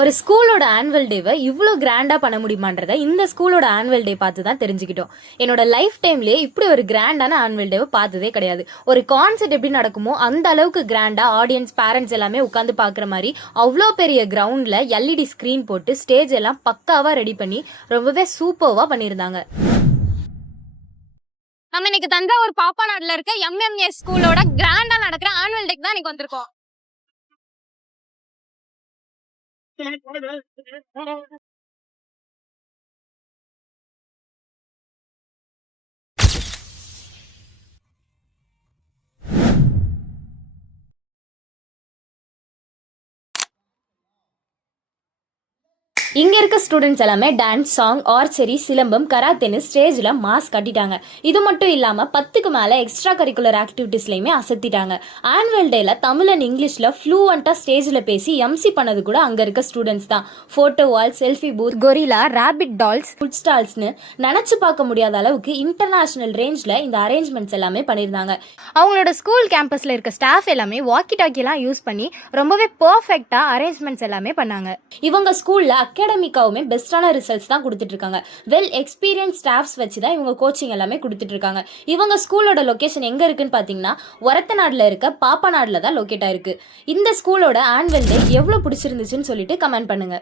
ஒரு ஸ்கூலோட ஆனுவல் டேவை இவ்வளோ கிராண்டாக பண்ண முடியுமான்றதை இந்த ஸ்கூலோட ஆனுவல் டே பார்த்து தான் தெரிஞ்சுக்கிட்டோம். என்னோட லைஃப் டைம்லேயே இப்படி ஒரு கிராண்டான ஆனுவல் டேவை பார்த்ததே கிடையாது. ஒரு கான்சர்ட் எப்படி நடக்குமோ அந்த அளவுக்கு கிராண்டாக ஆடியன்ஸ் பேரண்ட்ஸ் எல்லாமே உட்காந்து பார்க்குற மாதிரி அவ்வளோ பெரிய கிரவுண்டில் எல்இடி ஸ்க்ரீன் போட்டு ஸ்டேஜ் எல்லாம் பக்காவாக ரெடி பண்ணி ரொம்பவே சூப்பர்வாக பண்ணியிருந்தாங்க. நம்ம இன்னைக்கு தஞ்சாவூர் பாப்பாநாடுல இருக்க எம்எம்ஏ ஸ்கூலோட கிராண்டா நடக்கிற ஆனுவல் டேக்கு தான் இன்னைக்கு வந்திருக்கோம். இங்கே இருக்க ஸ்டூடெண்ட்ஸ் எல்லாமே டான்ஸ், சாங், ஆர்ச்சரி, சிலம்பம், கராத்தேன்னு ஸ்டேஜில் மாஸ் கட்டிட்டாங்க. இது மட்டும் இல்லாமல் 10க்கு மேலே எக்ஸ்ட்ரா கரிக்குலர் ஆக்டிவிட்டீஸ்லையுமே அசத்திட்டாங்க. ஆனுவல் டேல தமிழ் அண்ட் இங்கிலீஷில் ஃப்ளூவெண்ட்டாக ஸ்டேஜில் பேசி எம்சி பண்ணது கூட அங்கே இருக்க ஸ்டூடெண்ட்ஸ் தான். Photo wall, selfie booth, gorilla, rabbit dolls, food ஸ்டால்ஸ்னு நினச்சி பார்க்க முடியாத அளவுக்கு இன்டர்நேஷனல் ரேஞ்சில் இந்த அரேஞ்ச்மெண்ட்ஸ் எல்லாமே பண்ணியிருந்தாங்க. அவங்களோட ஸ்கூல் கேம்பஸில் இருக்க ஸ்டாஃப் எல்லாமே வாக்கி டாக்கிலாம் யூஸ் பண்ணி ரொம்பவே பர்ஃபெக்டாக அரேஞ்ச்மெண்ட்ஸ் எல்லாமே பண்ணாங்க. இவங்க ஸ்கூலில் அகாடமிக்காவுமே பெஸ்டான ரிசல்ட்ஸ் தான் கொடுத்துட்டு இருக்காங்க. வெல் எக்ஸ்பீரியன்ஸ் ஸ்டாஃப்ஸ் வச்சு தான் இவங்க கோச்சிங் எல்லாமே கொடுத்துட்டு இருக்காங்க. இவங்க ஸ்கூலோட லொகேஷன் எங்க இருக்குன்னு பாத்தீங்கன்னா ஒரத்தநாடுல இருக்க பாப்பாநாடுல தான் லொகேட் ஆயிருக்கு. இந்த ஸ்கூலோட ஆனுவல் டே எவ்வளவு பிடிச்சிருந்துச்சுன்னு சொல்லிட்டு கமெண்ட் பண்ணுங்க.